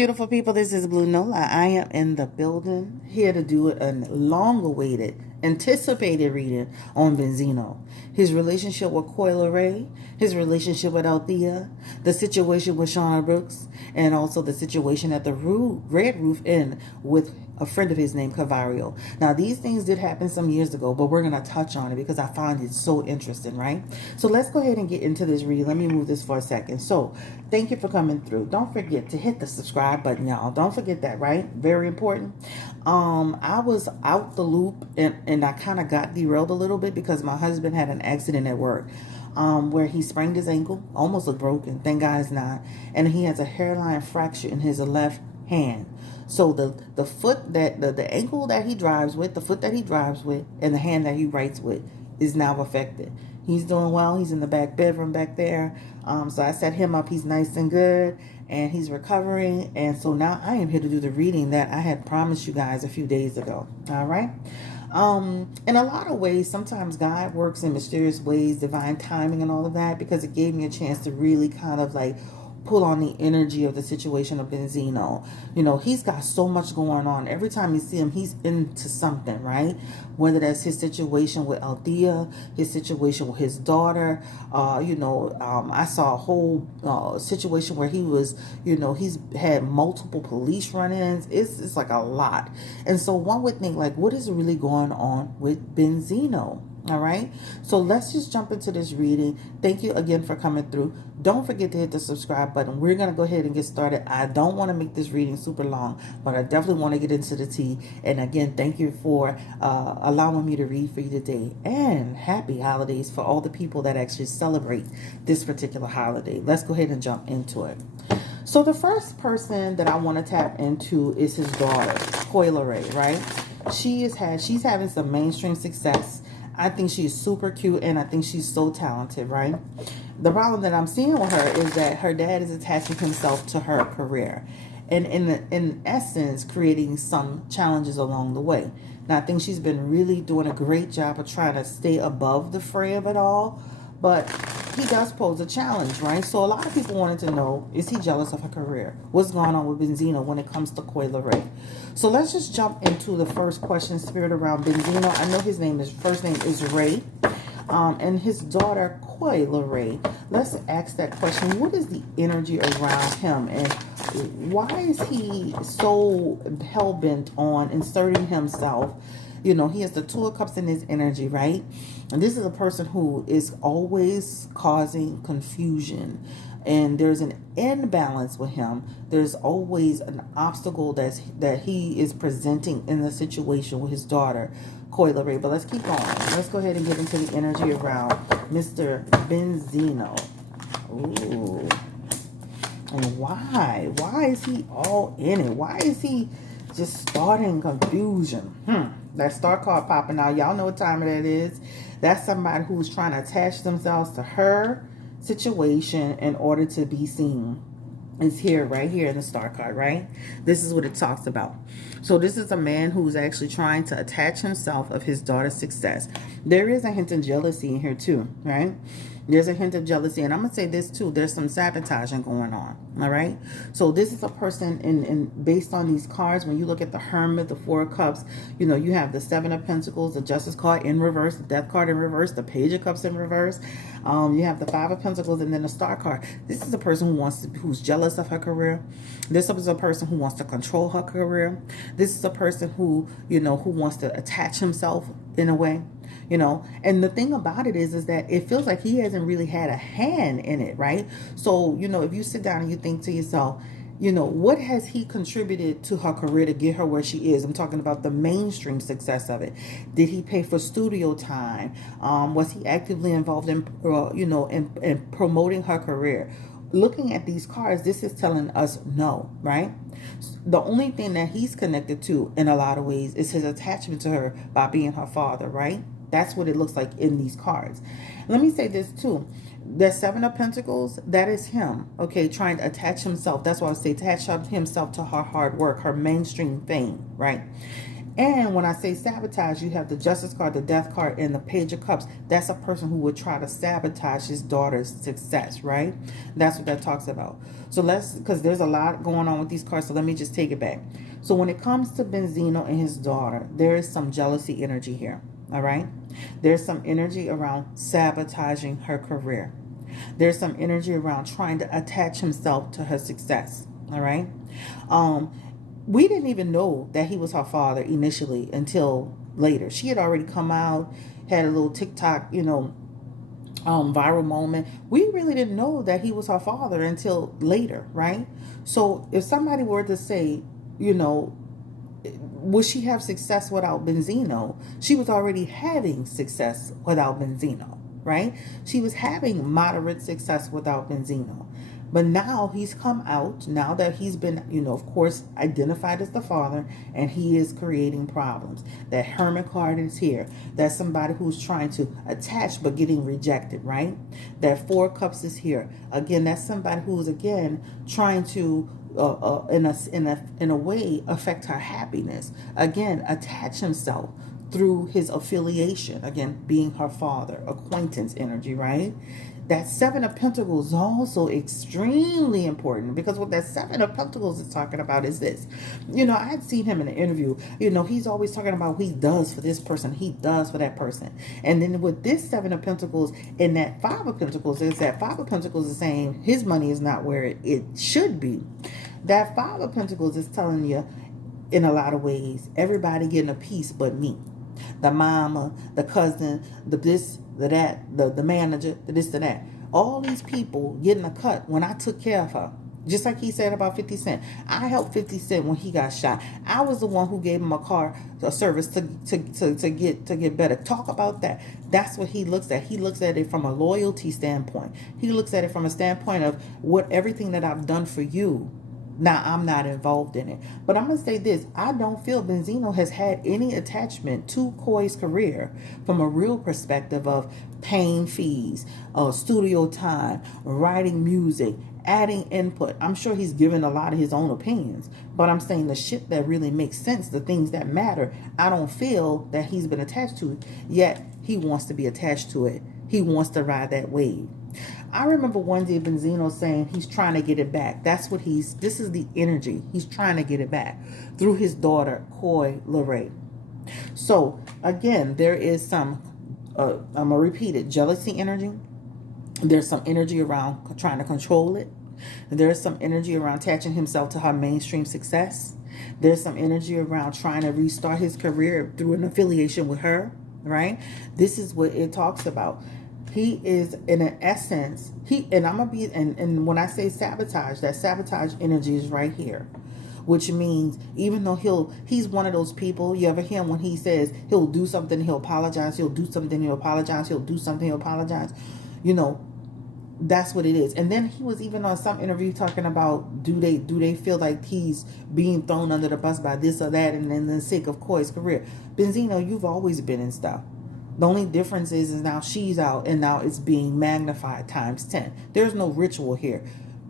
beautiful people. This is Blue Nola. I am in the building here to do a long-awaited, anticipated reading on Benzino. His relationship with LeRay, his relationship with Althea, the situation with Shauna Brooks, and also the situation at the Red Roof Inn with a friend of his named Cavario. Now, these things did happen some years ago, but we're going to touch on it because I find it so interesting, right? So let's go ahead and get into this reading. Let me move this for a second. So thank you for coming through. Don't forget to hit the subscribe button, y'all. Don't forget that, right? Very important. I was out the loop and I kind of got derailed a little bit because my husband had an accident at work. Where he sprained his ankle, almost looked broken. Thank God it's not. And he has a hairline fracture in his left hand. So the foot that the ankle that he drives with, the foot that he drives with, and the hand that he writes with is now affected. He's doing well. He's in the back bedroom back there. So I set him up. He's nice and good, and he's recovering. And so now I am here to do the reading that I had promised you guys a few days ago. All right. In a lot of ways, sometimes God works in mysterious ways, divine timing and all of that, because it gave me a chance to really kind of like pull on the energy of the situation of Benzino. You know, he's got so much going on. Every time you see him, he's into something, right? Whether that's his situation with Althea, his situation with his daughter. I saw a whole situation where he was, he's had multiple police run-ins. It's like a lot. And so one would think, like, what is really going on with Benzino? All right, so let's just jump into this reading. Thank you again for coming through. Don't forget to hit the subscribe button. We're going to go ahead and get started. I don't want to make this reading super long, but I definitely want to get into the tea. And again, thank you for allowing me to read for you today. And happy holidays for all the people that actually celebrate this particular holiday. Let's go ahead and jump into it. So the first person that I want to tap into is his daughter, LeRay, right? She's having some mainstream success. I think she's super cute, and I think she's so talented, right? The problem that I'm seeing with her is that her dad is attaching himself to her career, and in essence, creating some challenges along the way. Now, I think she's been really doing a great job of trying to stay above the fray of it all, but he does pose a challenge, right? So a lot of people wanted to know, is he jealous of her career? What's going on with Benzino when it comes to LeRay? So let's just jump into the first question, spirit around Benzino. I know his first name is Ray, and his daughter, LeRay. Let's ask that question. What is the energy around him, and why is he so hell-bent on inserting himself? You know, he has the Two of Cups in his energy, right? And this is a person who is always causing confusion. And there's an imbalance with him. There's always an obstacle that he is presenting in the situation with his daughter, LeRay. But let's keep going. Let's go ahead and get into the energy around Mr. Benzino. Ooh. And why? Why is he all in it? Why is he just starting confusion? That star card popping out. Y'all know what time it is. That's somebody who's trying to attach themselves to her situation in order to be seen. It's here, right here in the star card, right? This is what it talks about. So this is a man who's actually trying to attach himself of his daughter's success. There is a hint of jealousy in here too, right? There's a hint of jealousy. And I'm going to say this too. There's some sabotaging going on. All right. So this is a person and based on these cards, when you look at the Hermit, the Four of Cups, you know, you have the Seven of Pentacles, the Justice card in reverse, the Death card in reverse, the Page of Cups in reverse. You have the Five of Pentacles and then the Star card. This is a person who's jealous of her career. This is a person who wants to control her career. This is a person who wants to attach himself in a way. And the thing about it is that it feels like he hasn't really had a hand in it, right? So, if you sit down and you think to yourself, what has he contributed to her career to get her where she is? I'm talking about the mainstream success of it. Did he pay for studio time? Was he actively involved in, in promoting her career? Looking at these cards, this is telling us no, right? The only thing that he's connected to in a lot of ways is his attachment to her by being her father, right? That's what it looks like in these cards. Let me say this too. The Seven of Pentacles, that is him, okay, trying to attach himself. That's why I say attach himself to her hard work, her mainstream fame, right? And when I say sabotage, you have the Justice card, the Death card, and the Page of Cups. That's a person who would try to sabotage his daughter's success, right? That's what that talks about. So because there's a lot going on with these cards, so let me just take it back. So when it comes to Benzino and his daughter, there is some jealousy energy here, all right? There's some energy around sabotaging her career. There's some energy around trying to attach himself to her success, all right? We didn't even know that he was her father initially until later. She had already come out, had a little TikTok, viral moment. We really didn't know that he was her father until later, right? So if somebody were to say, would she have success without Benzino? She was already having success without Benzino, right? She was having moderate success without Benzino. But now he's come out, now that he's been, of course, identified as the father, and he is creating problems. That Hermit card is here. That's somebody who's trying to attach but getting rejected, right? That Four of Cups is here. Again, that's somebody who's, again, trying to, in a way, affect her happiness. Again, attach himself through his affiliation. Again, being her father, acquaintance energy, right? That Seven of Pentacles is also extremely important, because what that Seven of Pentacles is talking about is this. I had seen him in an interview. He's always talking about what he does for this person, he does for that person. And then with this Seven of Pentacles and that Five of Pentacles, is that Five of Pentacles is saying his money is not where it should be. That Five of Pentacles is telling you, in a lot of ways, everybody getting a piece but me. The mama, the cousin, the this, the that, the manager, the this, the that. All these people getting a cut when I took care of her. Just like he said about 50 Cent. I helped 50 Cent when he got shot. I was the one who gave him a service to get better. Talk about that. That's what he looks at. He looks at it from a loyalty standpoint. He looks at it from a standpoint of everything that I've done for you. Now, I'm not involved in it. But I'm going to say this. I don't feel Benzino has had any attachment to Koi's career from a real perspective of paying fees, studio time, writing music, adding input. I'm sure he's given a lot of his own opinions. But I'm saying the shit that really makes sense, the things that matter, I don't feel that he's been attached to it. Yet, he wants to be attached to it. He wants to ride that wave. I remember one day Benzino saying he's trying to get it back. This is the energy. He's trying to get it back through his daughter, LeRay. So, again, there is some, I'm going to repeat it, jealousy energy. There's some energy around trying to control it. There's some energy around attaching himself to her mainstream success. There's some energy around trying to restart his career through an affiliation with her, right? This is what it talks about. He is, in an essence, and when I say sabotage, that sabotage energy is right here, which means even though he's one of those people, you ever hear him when he says he'll do something, he'll apologize, he'll do something, he'll apologize, he'll do something, he'll apologize, that's what it is. And then he was even on some interview talking about, do they feel like he's being thrown under the bus by this or that, and then the sake of Koi's career. Benzino, you've always been in stuff. The only difference is now she's out, and now it's being magnified times 10. There's no ritual here.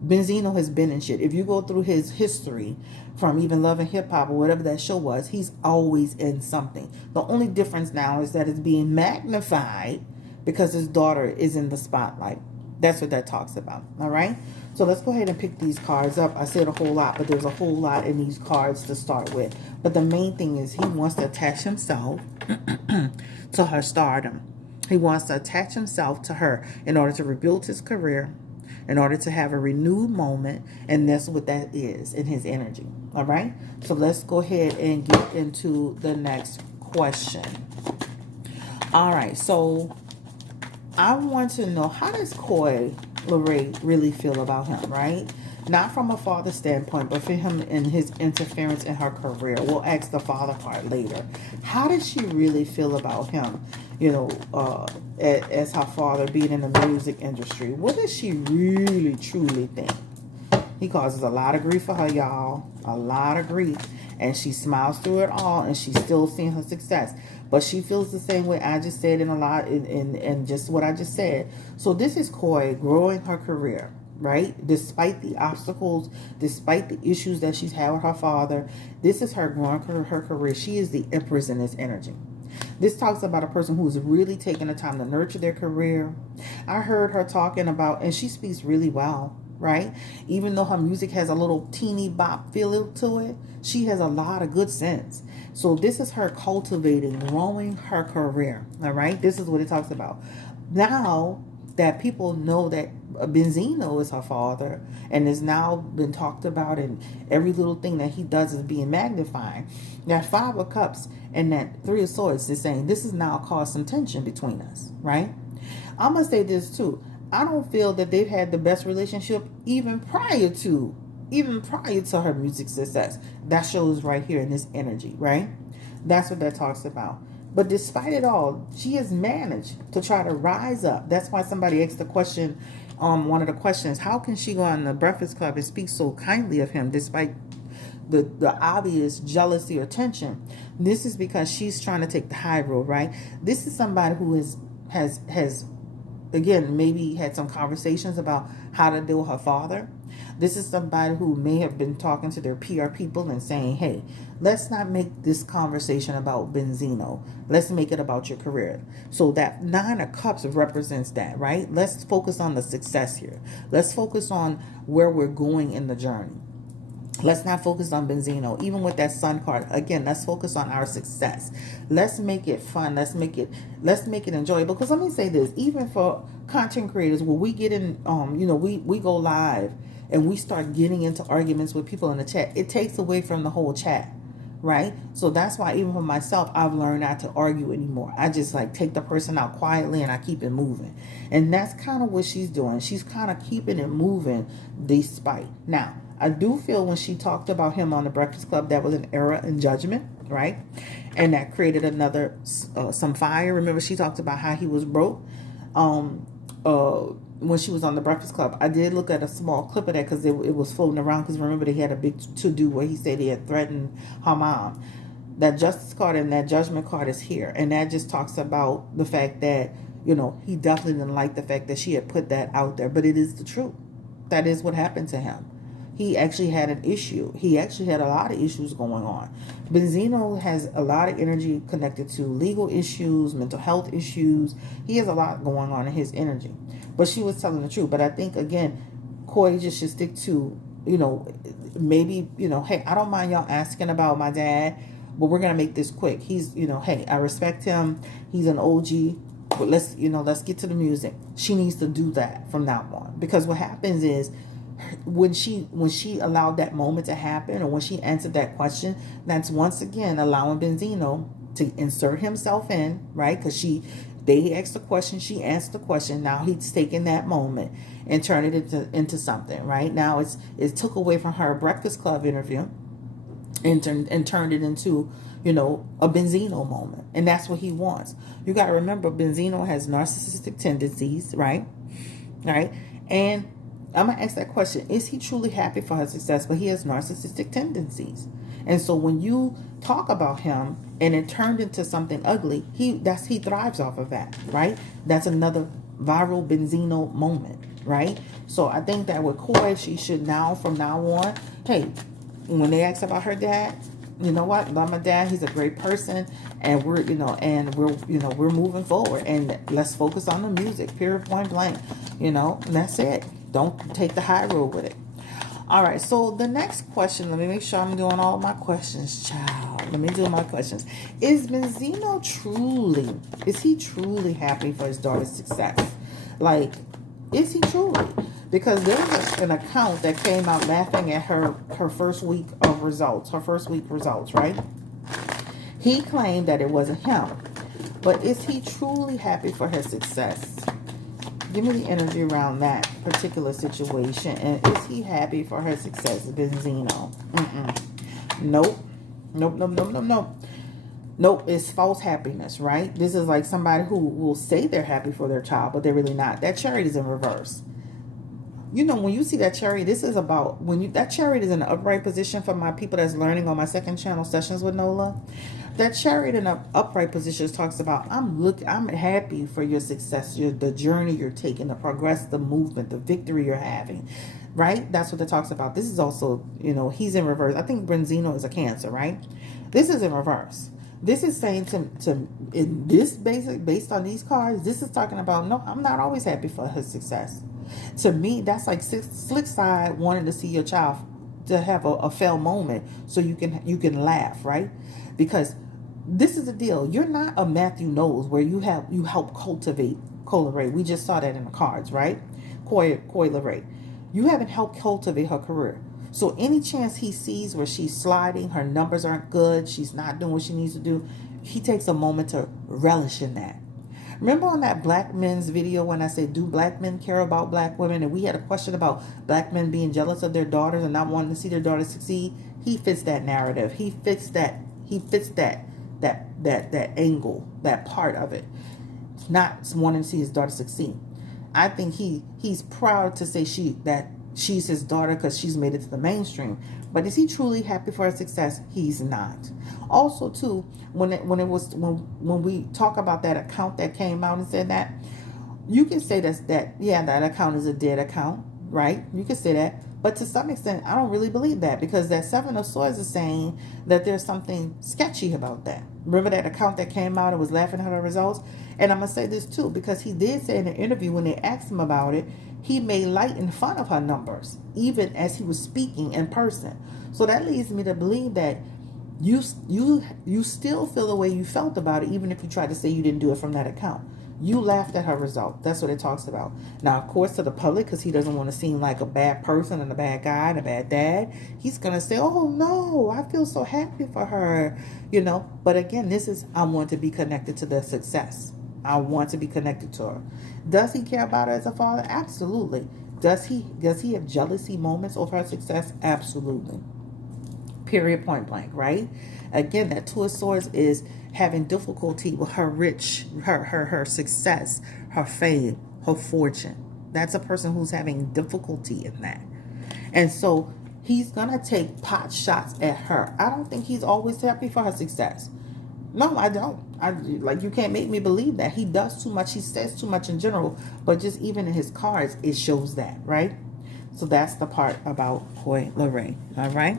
Benzino has been in shit. If you go through his history from even Love and Hip Hop or whatever that show was, he's always in something. The only difference now is that it's being magnified because his daughter is in the spotlight. That's what that talks about. All right? So let's go ahead and pick these cards up. I said a whole lot, but there's a whole lot in these cards to start with. But the main thing is he wants to attach himself to her stardom. He wants to attach himself to her in order to rebuild his career, in order to have a renewed moment, and that's what that is in his energy. All right? So let's go ahead and get into the next question. All right, so I want to know, how does LeRay really feel about him, right? Not from a father standpoint, but for him and his interference in her career. We'll ask the father part later. How does she really feel about him, as her father being in the music industry? What does she really, truly think? He causes a lot of grief for her, y'all. A lot of grief. And she smiles through it all, and she's still seeing her success. But she feels the same way I just said in just what I just said. So this is Koi growing her career, right? Despite the obstacles, despite the issues that she's had with her father, this is her growing her career. She is the empress in this energy. This talks about a person who's really taking the time to nurture their career. I heard her talking about, and she speaks really well, right? Even though her music has a little teeny bop feel to it, she has a lot of good sense. So this is her cultivating, growing her career, all right? This is what it talks about. Now that people know that Benzino is her father and has now been talked about, and every little thing that he does is being magnified. That Five of Cups and that Three of Swords is saying this is now caused some tension between us, right? I'm gonna say this too. I don't feel that they've had the best relationship even prior to her music success. That shows right here in this energy, right? That's what that talks about. But despite it all, she has managed to try to rise up. That's why somebody asked the question, one of the questions, how can she go on the Breakfast Club and speak so kindly of him despite the obvious jealousy or tension? This is because she's trying to take the high road, right? This is somebody who has again, maybe had some conversations about how to deal with her father. This is somebody who may have been talking to their PR people and saying, hey, let's not make this conversation about Benzino. Let's make it about your career. So that Nine of Cups represents that, right? Let's focus on the success here. Let's focus on where we're going in the journey. Let's not focus on Benzino. Even with that Sun card, again, let's focus on our success. Let's make it fun. Let's make it enjoyable. Because let me say this, even for content creators, when we get in, we go live and we start getting into arguments with people in the chat, it takes away from the whole chat, right? So that's why even for myself, I've learned not to argue anymore. I just like take the person out quietly and I keep it moving. And that's kind of what she's doing. She's kind of keeping it moving despite. Now, I do feel when she talked about him on the Breakfast Club, that was an error in judgment, right? And that created another, some fire. Remember, she talked about how he was broke when she was on the Breakfast Club. I did look at a small clip of that because it was floating around, because remember, they had a big to-do where he said he had threatened her mom. That Justice card and that Judgment card is here. And that just talks about the fact that, he definitely didn't like the fact that she had put that out there. But it is the truth. That is what happened to him. He actually had an issue. He actually had a lot of issues going on. Benzino has a lot of energy connected to legal issues, mental health issues. He has a lot going on in his energy. But she was telling the truth. But I think, again, Koi just should stick to, maybe, hey, I don't mind y'all asking about my dad, but we're going to make this quick. He's, hey, I respect him. He's an OG. But let's get to the music. She needs to do that from now on. Because what happens is, when she allowed that moment to happen, or when she answered that question, that's once again allowing Benzino to insert himself in, right? Because they asked the question, she answered the question. Now he's taking that moment and turned it into something, right? Now it took away from her Breakfast Club interview and turned it into, a Benzino moment. And that's what he wants. You got to remember, Benzino has narcissistic tendencies, right? Right? And I'm going to ask that question. Is he truly happy for her success? But he has narcissistic tendencies. And so when you talk about him and it turned into something ugly, he thrives off of that, right? That's another viral Benzino moment, right? So I think that with Koi, she should from now on, hey, when they ask about her dad, you know what? Love my dad. He's a great person, and we're moving forward, and let's focus on the music. Period, point blank. And that's it. Don't take the high road with it. All right. So the next question. Let me make sure I'm doing all my questions, child. Let me do my questions. Is Benzino truly happy for his daughter's success? Like, is he truly? Because there was an account that came out laughing at her first week results, right? He claimed that it wasn't him. But is he truly happy for her success? Give me the energy around that particular situation. And is he happy for her success, Benzino? Nope. Nope, it's false happiness, right? This is like somebody who will say they're happy for their child, but they're really not. That chariot is in reverse. You know, when you see that chariot, this is about when you that chariot is in an upright position for my people that's learning on my second channel sessions with Nola. That chariot in an upright position talks about I'm happy for your success, the journey you're taking, the progress, the movement, the victory you're having. Right? That's what it talks about. This is also, you know, he's in reverse. I think Benzino is a Cancer, right? This is in reverse. This is saying to in this basic based on these cards, this is talking about no, I'm not always happy for his success. To me, that's like slick side wanting to see your child to have a fail moment so you can laugh, right? Because this is the deal. You're not a Matthew Knowles where you help cultivate LeRay. We just saw that in the cards, right? Coy LeRay. You haven't helped cultivate her career. So any chance he sees where she's sliding, her numbers aren't good, she's not doing what she needs to do, he takes a moment to relish in that. Remember on that black men's video when I said, do black men care about black women? And we had a question about black men being jealous of their daughters and not wanting to see their daughters succeed. He fits that narrative. He fits that angle, that part of it. Not wanting to see his daughter succeed. I think he's proud to say she's his daughter because she's made it to the mainstream. But is he truly happy for her success? He's not. Also, too, when we talk about that account that came out and said that, you can say that account is a dead account, right? You can say that. But to some extent, I don't really believe that because that Seven of Swords is saying that there's something sketchy about that. Remember that account that came out and was laughing at her results? And I'm going to say this too, because he did say in an interview when they asked him about it, he made light and fun of her numbers, even as he was speaking in person. So that leads me to believe that you still feel the way you felt about it, even if you tried to say you didn't do it from that account. You laughed at her result. That's what it talks about. Now, of course, to the public, because he doesn't want to seem like a bad person and a bad guy and a bad dad, he's going to say, oh, no, I feel so happy for her, you know. But again, I want to be connected to the success. I want to be connected to her. Does he care about her as a father? Absolutely. Does he have jealousy moments over her success? Absolutely. Period, point blank, right? Again, that Two of Swords is having difficulty with her success, her fame, her fortune. That's a person who's having difficulty in that. And so he's going to take pot shots at her. I don't think he's always happy for her success. No, I don't. You can't make me believe that. He does too much. He says too much in general. But just even in his cards, it shows that, right? So that's the part about Coy LeRay. All right?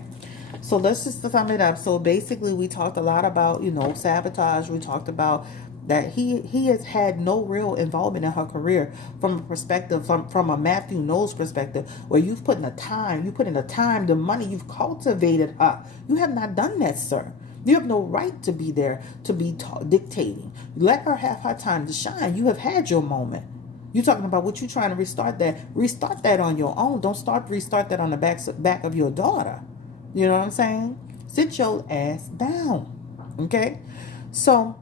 So let's just sum it up. So basically, we talked a lot about, sabotage. We talked about that he has had no real involvement in her career from a perspective, from a Matthew Knowles perspective, where you put in the time, the money, you've cultivated her. You have not done that, sir. You have no right to be there, to be dictating. Let her have her time to shine. You have had your moment. You're talking about what you're trying to restart that. Restart that on your own. Don't restart that on the back of your daughter. You know what I'm saying? Sit your ass down. Okay? So,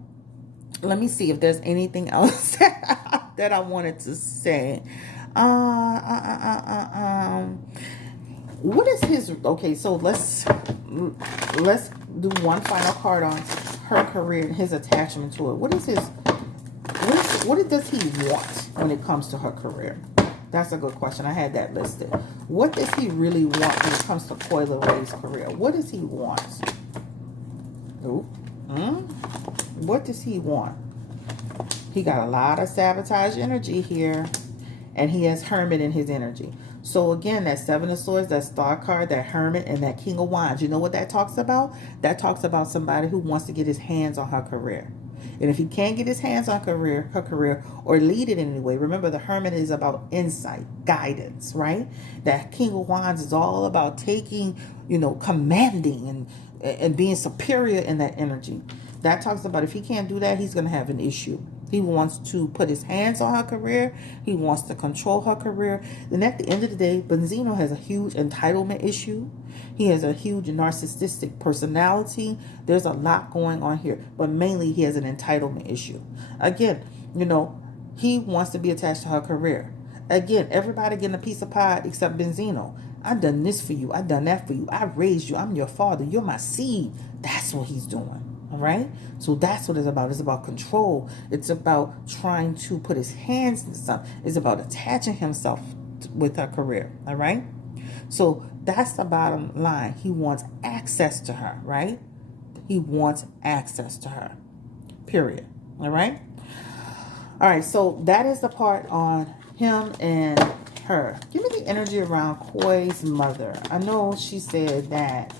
let me see if there's anything else that I wanted to say. What is his... Okay, so let's do one final card on her career and his attachment to it. What does he want when it comes to her career? That's a good question. I had that listed. What does he really want when it comes to Coy LeRay's career? What does he want? What does he want? He got a lot of sabotage energy here. And he has Hermit in his energy. So again, that Seven of Swords, that Star card, that Hermit, and that King of Wands. You know what that talks about? That talks about somebody who wants to get his hands on her career. And if he can't get his hands on her career, or lead it in any way, remember the Hermit is about insight, guidance, right? That King of Wands is all about taking, commanding and being superior in that energy. That talks about if he can't do that, he's going to have an issue. He wants to put his hands on her career. He wants to control her career. Then at the end of the day, Benzino has a huge entitlement issue. He has a huge narcissistic personality. There's a lot going on here. But mainly he has an entitlement issue. Again, he wants to be attached to her career. Again, everybody getting a piece of pie except Benzino. I've done this for you. I've done that for you. I raised you. I'm your father. You're my seed. That's what he's doing. All right? So that's what it's about. It's about control. It's about trying to put his hands in something. It's about attaching himself with her career. All right. So that's the bottom line. He wants access to her, right? He wants access to her. Period. All right. All right. So that is the part on him and her. Give me the energy around Koi's mother. I know she said that,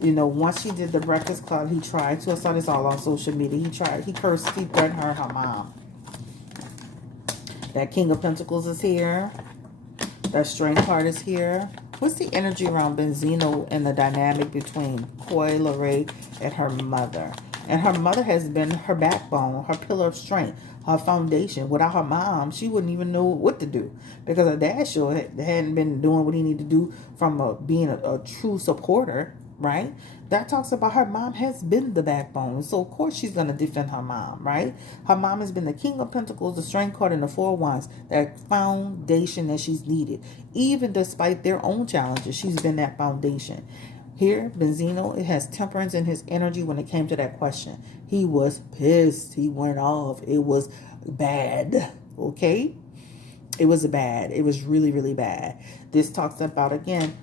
once she did the Breakfast Club, he tried to. I saw this all on social media. He cursed, he threatened her and her mom. That King of Pentacles is here. That Strength card is here. What's the energy around Benzino and the dynamic between Koi, LeRay, and her mother? And her mother has been her backbone, her pillar of strength, her foundation. Without her mom, she wouldn't even know what to do. Because her dad sure hadn't been doing what he needed to do from being a true supporter, right? That talks about her mom has been the backbone. So, of course, she's going to defend her mom, right? Her mom has been the King of Pentacles, the Strength card, and the Four of Wands. That foundation that she's needed. Even despite their own challenges, she's been that foundation. Here, Benzino, it has temperance in his energy when it came to that question. He was pissed. He went off. It was bad. Okay? It was bad. It was really, really bad. This talks about, again,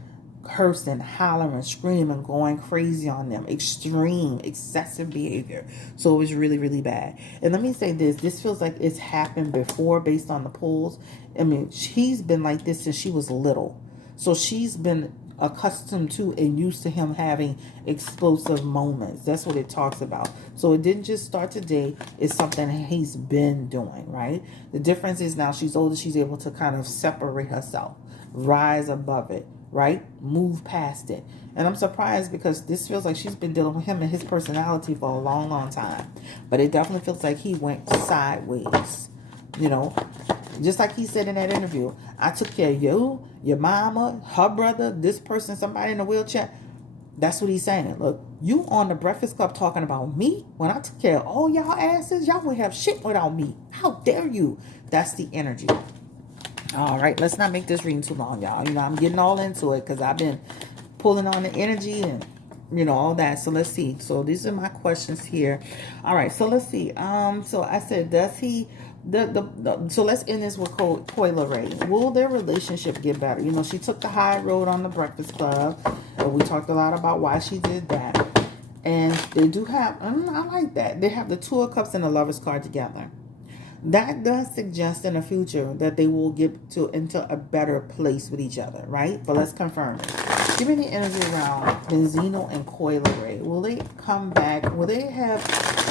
cursing, hollering, screaming, going crazy on them. Extreme, excessive behavior. So it was really, really bad. And let me say this. This feels like it's happened before based on the pulls. I mean, she's been like this since she was little. So she's been accustomed to and used to him having explosive moments. That's what it talks about. So it didn't just start today. It's something he's been doing, right? The difference is now she's older. She's able to kind of separate herself, rise above it, right? Move past it. And I'm surprised because this feels like she's been dealing with him and his personality for a long, long time. But it definitely feels like he went sideways, just like he said in that interview. I took care of you, your mama, her brother, this person, somebody in a wheelchair. That's what he's saying. Look, you on the Breakfast Club talking about me when I took care of all y'all asses. Y'all wouldn't have shit without me. How dare you? That's the energy. All right, let's not make this reading too long, y'all. I'm getting all into it because I've been pulling on the energy and, all that. So let's see. So these are my questions here. All right, so let's see. So I said, does he... So let's end this with Koi LeRay. Will their relationship get better? She took the high road on the Breakfast Club. And we talked a lot about why she did that. And they do have, I like that. They have the Two of Cups and the Lover's card together. That does suggest in the future that they will get into a better place with each other, right? But let's confirm it. Give me the energy around Benzino and Koi LeRay. Will they come back? Will they have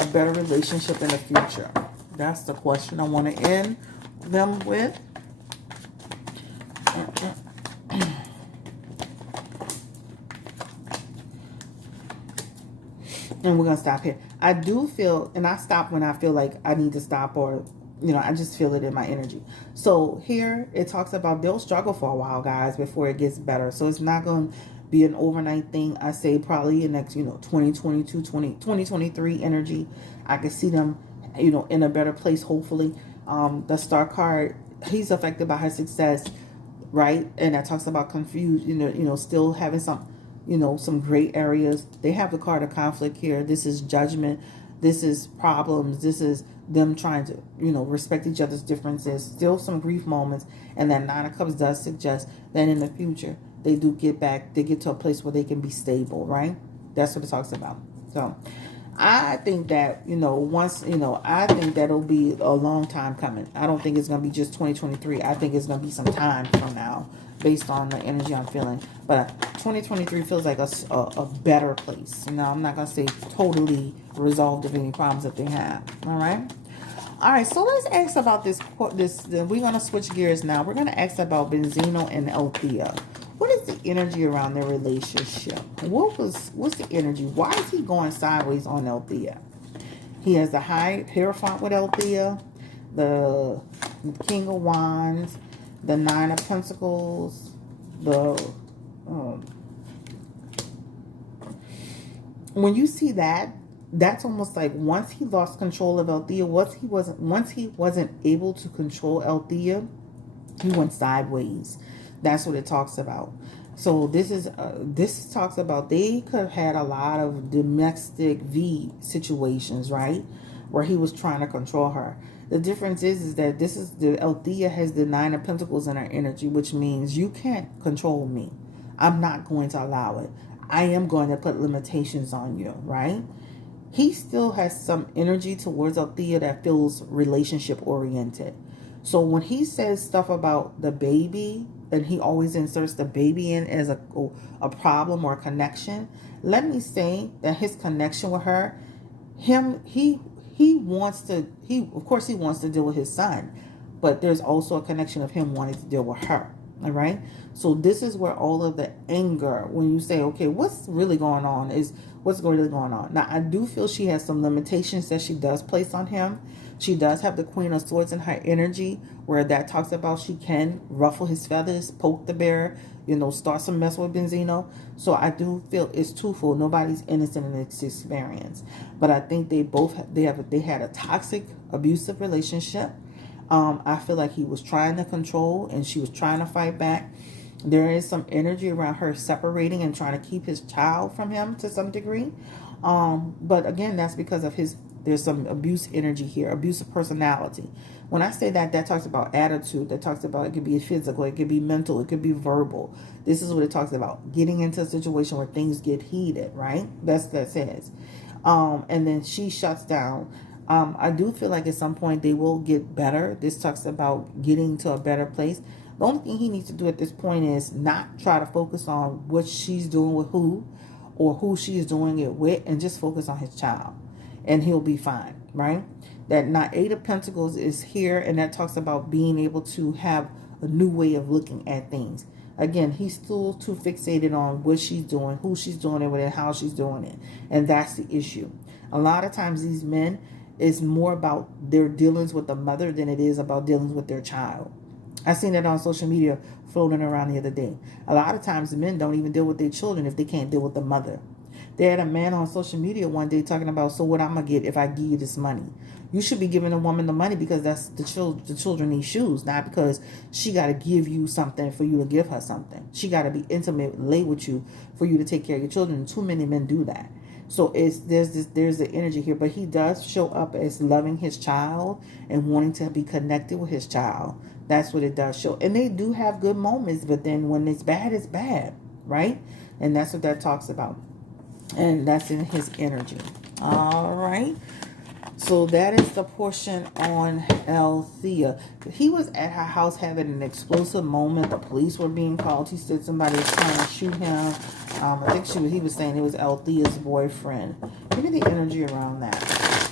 a better relationship in the future? That's the question I want to end them with. And we're going to stop here. I do feel, and I stop when I feel like I need to stop, or, I just feel it in my energy. So here it talks about they'll struggle for a while, guys, before it gets better. So it's not going to be an overnight thing. I say probably in next, 2022, 2023 energy. I can see them, in a better place, hopefully. The Star card, he's affected by her success, right? And that talks about confused, still having some, some gray areas. They have the card of conflict here. This is judgment. This is problems. This is them trying to, respect each other's differences. Still some grief moments. And that Nine of Cups does suggest that in the future, they do get back, they get to a place where they can be stable, right? That's what it talks about. So I think that, I think that'll be a long time coming. I don't think it's going to be just 2023. I think it's going to be some time from now based on the energy I'm feeling. But 2023 feels like a better place. I'm not going to say totally resolved of any problems that they have. All right. All right. So let's ask about this. We're going to switch gears now. We're going to ask about Benzino and Althea. What is the energy around their relationship? What's the energy? Why is he going sideways on Althea? He has the high Hierophant with Althea, the King of Wands, the Nine of Pentacles, when you see that, that's almost like once he lost control of Althea, once he wasn't able to control Althea, he went sideways. That's what it talks about. So this talks about they could have had a lot of domestic situations, right? where he was trying to control her. The difference is that this is the Althea has the Nine of Pentacles in her energy, which means you can't control me. I'm not going to allow it. I am going to put limitations on you, right? He still has some energy towards Althea that feels relationship oriented. So when he says stuff about the baby, and he always inserts the baby in as a problem or a connection, let me say that his connection with her, he wants to, of course he wants to deal with his son, but there's also a connection of him wanting to deal with her. All right. So this is where all of the anger, when you say, okay, what's really going on, is what's really going on. Now, I do feel she has some limitations that she does place on him. She does have the Queen of Swords in her energy, where that talks about she can ruffle his feathers, poke the bear, start some mess with Benzino. So I do feel it's twofold. Nobody's innocent in this experience. But I think they had a toxic, abusive relationship. I feel like he was trying to control and she was trying to fight back. There is some energy around her separating and trying to keep his child from him to some degree. But again, that's because of there's some abuse energy here, abusive personality. When I say that talks about attitude, that talks about, it could be physical, it could be mental, it could be verbal. This is what it talks about, getting into a situation where things get heated, right? That's what that says. And then she shuts down. I do feel like at some point they will get better. This talks about getting to a better place. The only thing he needs to do at this point is not try to focus on what she's doing with who, or who she is doing it with, and just focus on his child. And he'll be fine, right? That Eight of Pentacles is here, and that talks about being able to have a new way of looking at things. Again, he's still too fixated on what she's doing, who she's doing it with, and how she's doing it. And that's the issue. A lot of times these men, it's more about their dealings with the mother than it is about dealings with their child. I seen that on social media floating around the other day. A lot of times men don't even deal with their children if they can't deal with the mother. They had a man on social media one day talking about, so what I'm going to get if I give you this money? You should be giving a woman the money because that's the children need shoes, not because she got to give you something for you to give her something. She got to be intimate, lay with you for you to take care of your children. Too many men do that. So there's the energy here, but he does show up as loving his child and wanting to be connected with his child. That's what it does show. And they do have good moments, but then when it's bad, right? And that's what that talks about. And that's in his energy. All right. So that is the portion on Althea. He was at her house having an explosive moment. The police were being called. He said somebody was trying to shoot him. I think he was saying it was Althea's boyfriend. Give me the energy around that.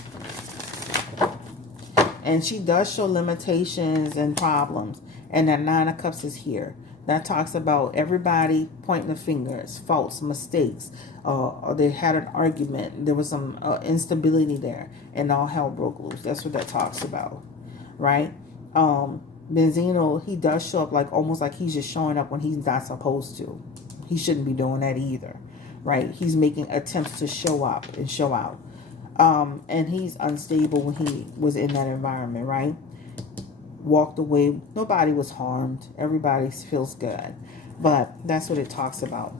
And she does show limitations and problems. And that Nine of Cups is here. That talks about everybody pointing the fingers, faults, mistakes. They had an argument. There was some instability there, and all hell broke loose. That's what that talks about, right? Benzino, he does show up like almost like he's just showing up when he's not supposed to. He shouldn't be doing that either, right? He's making attempts to show up and show out. And he's unstable when he was in that environment, right? Walked away. Nobody was harmed. Everybody feels good. But that's what it talks about.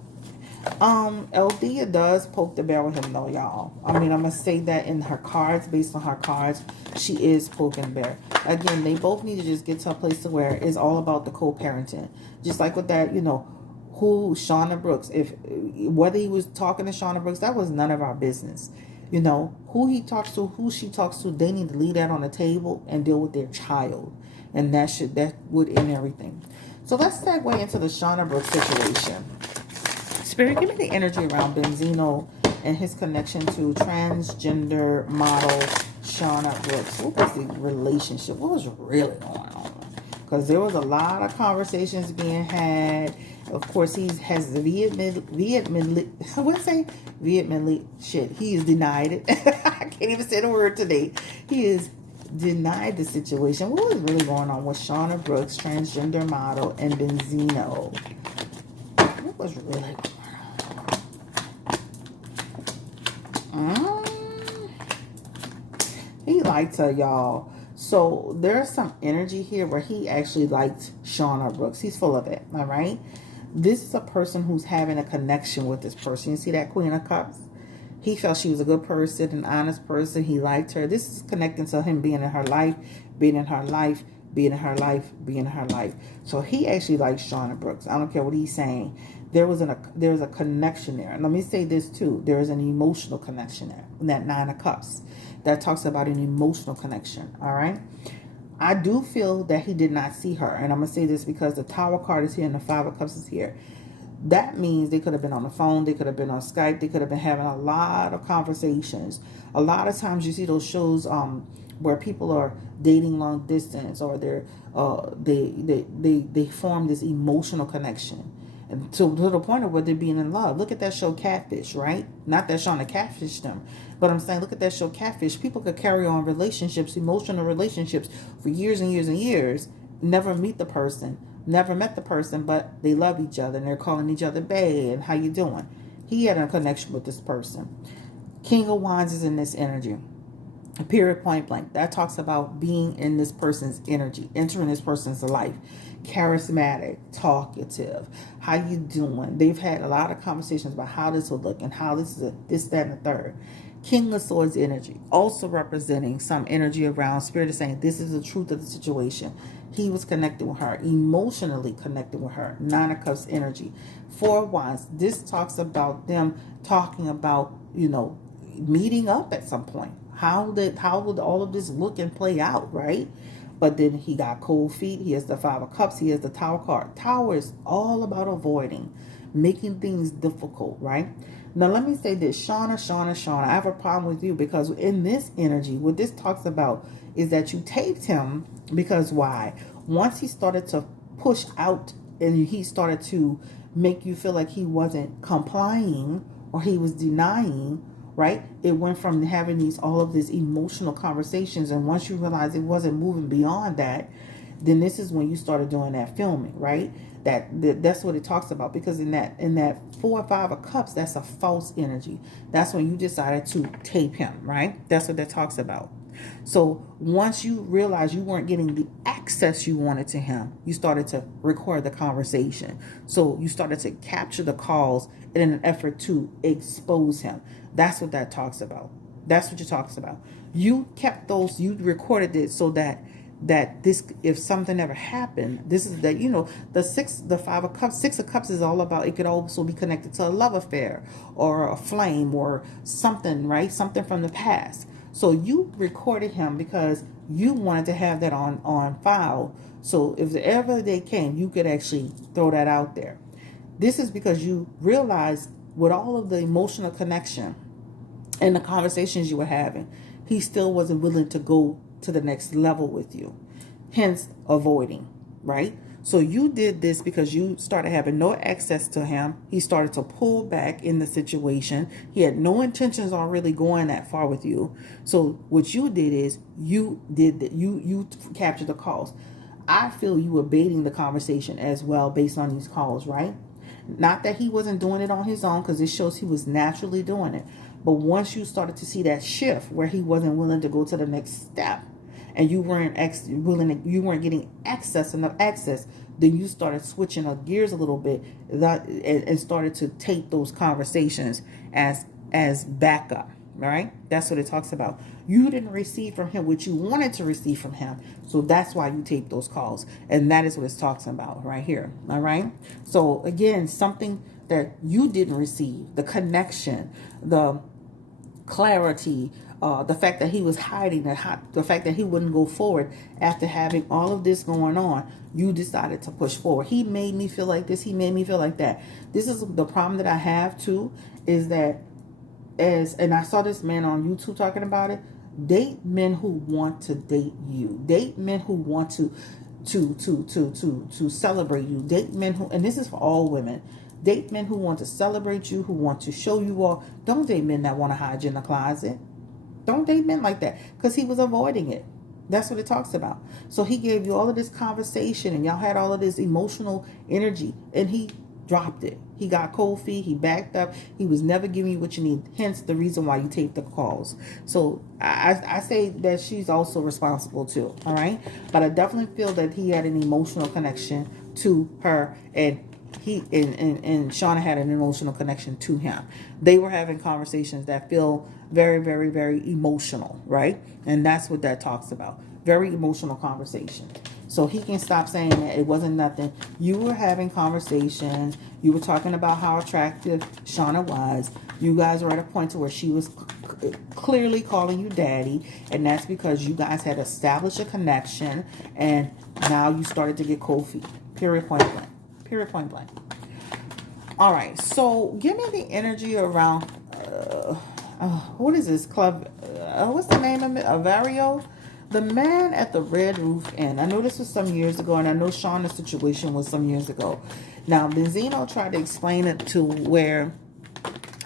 Althea does poke the bear with him though, y'all. I mean, I'm going to say that in her cards, based on her cards, she is poking the bear. Again, they both need to just get to a place to where it's all about the co-parenting. Just like with that, who Shauna Brooks, whether he was talking to Shauna Brooks, that was none of our business. Who he talks to, who she talks to, they need to leave that on the table and deal with their child. And that would end everything. So let's segue into the Shauna Brooks situation. Spirit, give me the energy around Benzino and his connection to transgender model Shauna Brooks. What was the relationship? What was really going on? Because there was a lot of conversations being had. Of course, he has vehemently, he is denied it. I can't even say the word today. He is denied the situation. What was really going on with Shauna Brooks, transgender model, and Benzino? What was really going on? He liked her, y'all. So there's some energy here where he actually liked Shauna Brooks. He's full of it, all right? This is a person who's having a connection with this person. You see that Queen of Cups? He felt she was a good person, an honest person. He liked her. This is connecting to him being in her life, being in her life, being in her life, being in her life. So he actually likes Shauna Brooks. I don't care what he's saying. There's a connection there. And let me say this too. There is an emotional connection there. In that Nine of Cups, that talks about an emotional connection. All right. I do feel that he did not see her. And I'm going to say this because the Tower card is here and the Five of Cups is here. That means they could have been on the phone. They could have been on Skype. They could have been having a lot of conversations. A lot of times you see those shows where people are dating long distance, or they form this emotional connection. And to the point of where they're being in love. Look at that show Catfish, right? Not that Shauna catfished them, but I'm saying look at that show Catfish. People could carry on relationships, emotional relationships, for years and years and years, never meet the person, never met the person, but they love each other and they're calling each other bae and how you doing. He had a connection with this person. King of Wands is in this energy. Period, point blank. That talks about being in this person's energy, entering this person's life. Charismatic, talkative. How you doing? They've had a lot of conversations about how this will look and how this is this, that, and the third. King of Swords energy, also representing some energy around. Spirit is saying this is the truth of the situation. He was connected with her, emotionally connected with her. Nine of Cups energy. Four of Wands. This talks about them talking about, meeting up at some point. How would all of this look and play out, right? But then he got cold feet. He has the Five of Cups. He has the Tower card. Tower is all about avoiding, making things difficult, right? Now, let me say this. Shauna, I have a problem with you because in this energy, what this talks about is that you taped him because why? Once he started to push out and he started to make you feel like he wasn't complying or he was denying, right? It went from having all of these emotional conversations, and once you realize it wasn't moving beyond that, then this is when you started doing that filming, right? That's what it talks about, because in that 4 or 5 of Cups, that's a false energy. That's when you decided to tape him, right? That's what that talks about. So once you realize you weren't getting the access you wanted to him, you started to record the conversation. So you started to capture the calls in an effort to expose him. That's what that talks about. That's what it talks about. You kept those, you recorded it so that this, if something ever happened, this is that, the 5 of Cups, 6 of Cups is all about, it could also be connected to a love affair or a flame or something, right? Something from the past. So you recorded him because you wanted to have that on file. So if ever they came, you could actually throw that out there. This is because you realized with all of the emotional connection and the conversations you were having, he still wasn't willing to go to the next level with you. Hence, avoiding, right? So you did this because you started having no access to him. He started to pull back in the situation. He had no intentions on really going that far with you. So what you did is you did that. You captured the calls. I feel you were baiting the conversation as well based on these calls, right? Not that he wasn't doing it on his own, because it shows he was naturally doing it. But once you started to see that shift where he wasn't willing to go to the next step, and you weren't you weren't getting enough access, then you started switching up gears a little bit and started to take those conversations as backup. Right? That's what it talks about. You didn't receive from him what you wanted to receive from him. So that's why you taped those calls. And that is what it's talking about right here. All right. So again, something that you didn't receive, the connection, the clarity, the fact that he was hiding, the fact that he wouldn't go forward after having all of this going on, you decided to push forward. He made me feel like this. He made me feel like that. This is the problem that I have too, is that and I saw this man on YouTube talking about it. Date men who want to date you. Date men who want to celebrate you. Date men who, and this is for all women. Date men who want to celebrate you, who want to show you all. Don't date men that want to hide you in the closet. Don't date men like that, because he was avoiding it. That's what it talks about. So he gave you all of this conversation and y'all had all of this emotional energy, and he dropped it. He got cold feet. He backed up. He was never giving you what you need. Hence the reason why you taped the calls. So I say that she's also responsible too. All right. But I definitely feel that he had an emotional connection to her, and and Shauna had an emotional connection to him. They were having conversations that feel very, very, very emotional, right? And that's what that talks about. Very emotional conversation. So he can stop saying that it wasn't nothing. You were having conversations. You were talking about how attractive Shauna was. You guys were at a point to where she was clearly calling you daddy. And that's because you guys had established a connection. And now you started to get cold feet. Period, point blank. Period, point blank. All right. So give me the energy around, what is this club? What's the name of it? Avario? The man at the Red Roof Inn. I know this was some years ago, and I know Shauna's situation was some years ago. Now, Benzino tried to explain it to where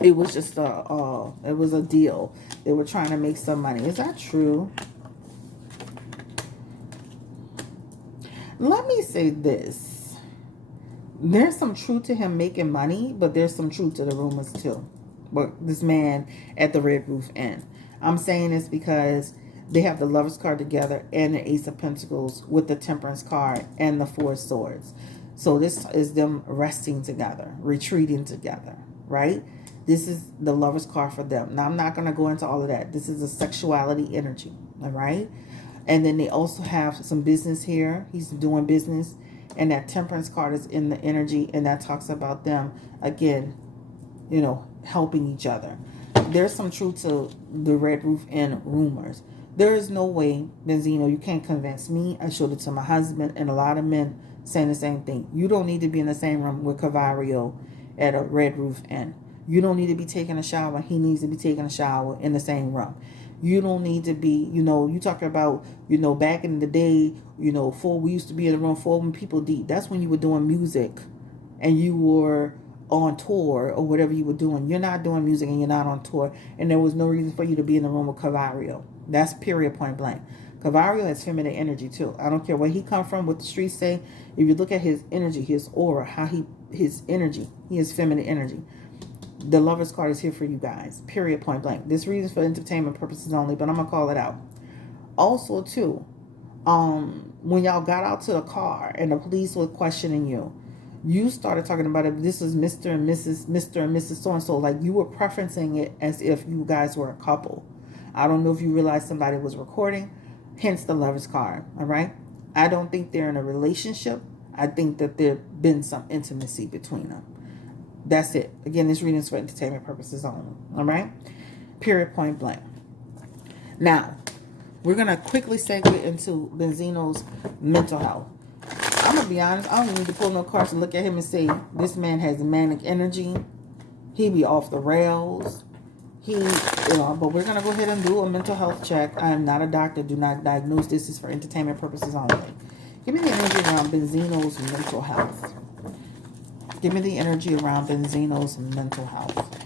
it was just it was a deal. They were trying to make some money. Is that true? Let me say this. There's some truth to him making money, but there's some truth to the rumors too. But this man at the Red Roof Inn. I'm saying this because they have the Lover's card together and the Ace of Pentacles with the Temperance card and the Four of Swords. So this is them resting together, retreating together, right? This is the Lover's card for them. Now, I'm not going to go into all of that. This is a sexuality energy, all right? And then they also have some business here. He's doing business. And that Temperance card is in the energy. And that talks about them, again, you know, helping each other. There's some truth to the Red Roof Inn rumors. There is no way, Benzino, you can't convince me. I showed it to my husband and a lot of men saying the same thing. You don't need to be in the same room with Cavario at a Red Roof Inn. You don't need to be taking a shower. He needs to be taking a shower in the same room. You don't need to be, you know, you talk about, you know, back in the day, you know, we used to be in the room 4 people deep. That's when you were doing music and you were on tour or whatever you were doing. You're not doing music and you're not on tour. And there was no reason for you to be in the room with Cavario. That's period, point blank. Cavario has feminine energy too. I don't care where he come from, what the streets say. If you look at his energy, his aura, his energy, he has feminine energy. The Lover's card is here for you guys. Period, point blank. This reads for entertainment purposes only, but I'm going to call it out. Also, too, when y'all got out to the car and the police were questioning you, you started talking about it. This is Mr. and Mrs. So-and-so. Like you were preferencing it as if you guys were a couple. I don't know if you realized somebody was recording, hence the Lover's card, all right? I don't think they're in a relationship. I think that there been some intimacy between them. That's it. Again, this reading is for entertainment purposes only, all right? Period, point blank. Now, we're going to quickly segue into Benzino's mental health. I'm going to be honest, I don't need to pull no cards to look at him and say, this man has manic energy. He be off the rails. But we're going to go ahead and do a mental health check. I am not a doctor. Do not diagnose. This is for entertainment purposes only. Give me the energy around Benzino's mental health. Give me the energy around Benzino's mental health.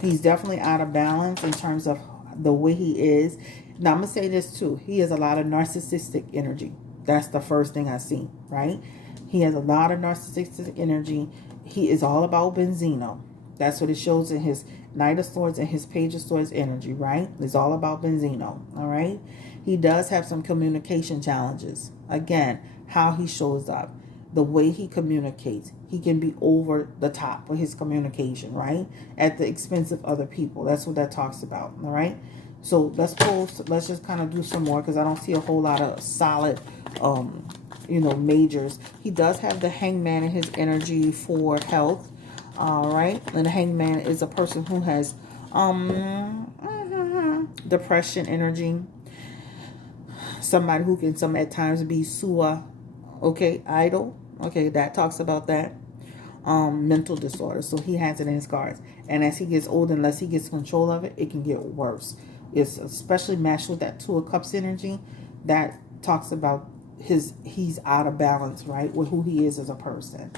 He's definitely out of balance in terms of the way he is. Now, I'm going to say this too. He has a lot of narcissistic energy. That's the first thing I see, right? He has a lot of narcissistic energy. He is all about Benzino. That's what it shows in his Knight of Swords and his Page of Swords energy, right? It's all about Benzino, all right? He does have some communication challenges. Again, how he shows up, the way he communicates. He can be over the top with his communication, right? At the expense of other people. That's what that talks about, all right? So let's just kind of do some more because I don't see a whole lot of solid majors. He does have the Hangman in his energy for health. All right. And the Hangman is a person who has depression energy. Somebody who can at times be idle. Okay, that talks about that. Mental disorder. So he has it in his cards. And as he gets older, unless he gets control of it, it can get worse. It's especially matched with that Two of Cups energy. That talks about he's out of balance, right, with who he is as a person.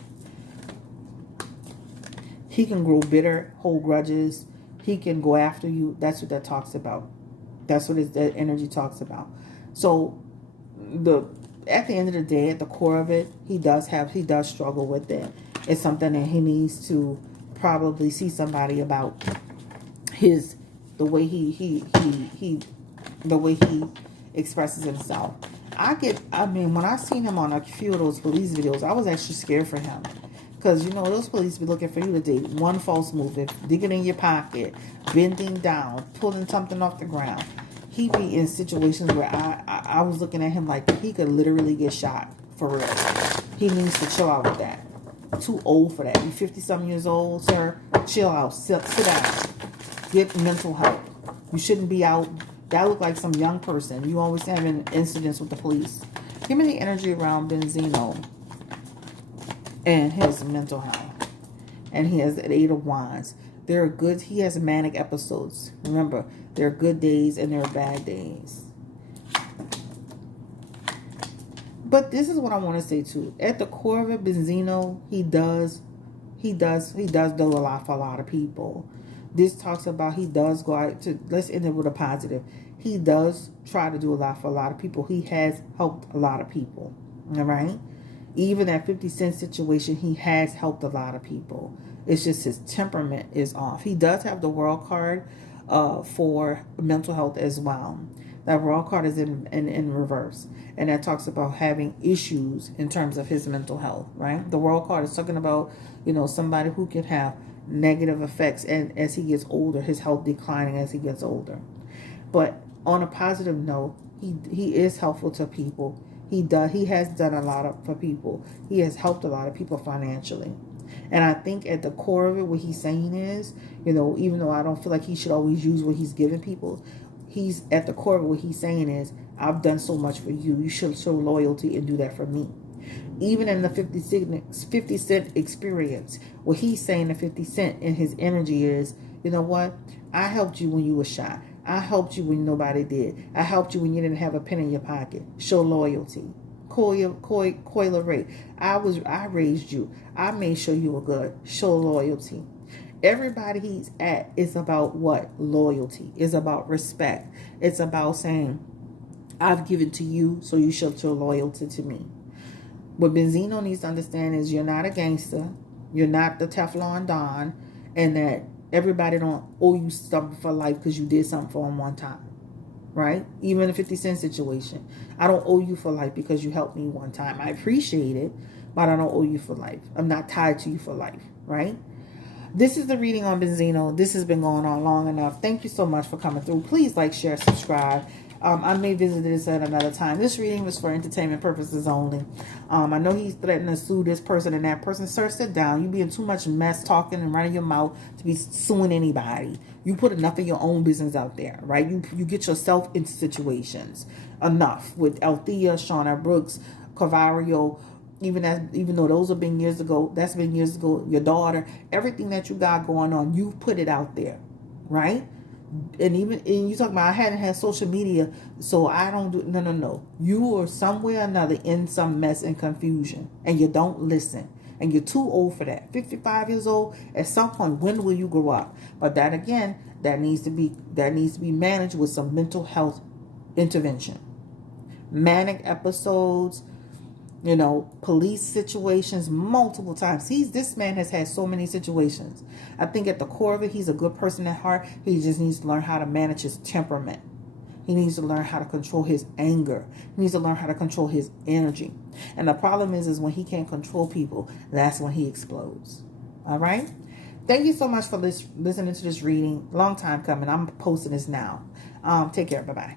He can grow bitter, hold grudges. He can go after you. That's what that talks about. That's what that energy talks about. So at the end of the day, at the core of it, he does struggle with it. It's something that he needs to probably see somebody about the way he expresses himself. I mean, when I seen him on a few of those police videos, I was actually scared for him. Because, you know, those police be looking for you to do one false move, digging in your pocket, bending down, pulling something off the ground. He be in situations where I was looking at him like he could literally get shot, for real. He needs to chill out with that. Too old for that. You 50-something years old, sir. Chill out. Sit down. Get mental help. You shouldn't be out. That look like some young person. You always having incidents with the police. Give me the energy around Benzino and his mental health. And he has the 8 of Wands. There are good. He has manic episodes. Remember, there are good days and there are bad days. But this is what I want to say too. At the core of it, Benzino, he does do a lot for a lot of people. This talks about he does go out to, let's end it with a positive. He does try to do a lot for a lot of people. He has helped a lot of people. All right? Even that 50 Cent situation, he has helped a lot of people. It's just his temperament is off. He does have the World card for mental health as well. That World card is in reverse. And that talks about having issues in terms of his mental health, right? The World card is talking about, you know, somebody who can have negative effects and as he gets older, his health declining as he gets older. But on a positive note, he is helpful to people. He has done a lot for people. He has helped a lot of people financially. And I think at the core of it, what he's saying is, you know, even though I don't feel like he should always use what he's giving people, he's at the core of what he's saying is, I've done so much for you. You should show loyalty and do that for me. Even in the 50 Cent experience, what he's saying to 50 Cent in his energy is, you know what? I helped you when you were shot. I helped you when nobody did. I helped you when you didn't have a pen in your pocket. Show loyalty. LeRay. I raised you. I made sure you were good. Show loyalty. Everybody he's at is about what? Loyalty. It's about respect. It's about saying, I've given to you, so you should show loyalty to me. What Benzino needs to understand is you're not a gangster. You're not the Teflon Don. And that everybody don't owe you something for life because you did something for them one time. Right? Even in a 50 Cent situation. I don't owe you for life because you helped me one time. I appreciate it, but I don't owe you for life. I'm not tied to you for life. Right? This is the reading on Benzino. This has been going on long enough. Thank you so much for coming through. Please like, share, subscribe. I may visit this at another time. This reading was for entertainment purposes only. I know he's threatening to sue this person and that person. Sir, sit down. You be in too much mess talking and running your mouth to be suing anybody. You put enough of your own business out there, right? You get yourself into situations. Enough with Althea, Shauna Brooks, Cavario. Even though those have been years ago, that's been years ago. Your daughter, everything that you got going on, you put it out there, right? And you talk about I hadn't had social media, so I don't do no. You are somewhere or another in some mess and confusion, and you don't listen, and you're too old for that. 55 years old. At some point, when will you grow up? But that again, that needs to be managed with some mental health intervention. Manic episodes. You know, police situations multiple times. This man has had so many situations. I think at the core of it, he's a good person at heart. He just needs to learn how to manage his temperament. He needs to learn how to control his anger. He needs to learn how to control his energy. And the problem is when he can't control people, that's when he explodes. All right? Thank you so much for listening to this reading. Long time coming. I'm posting this now. Take care. Bye-bye.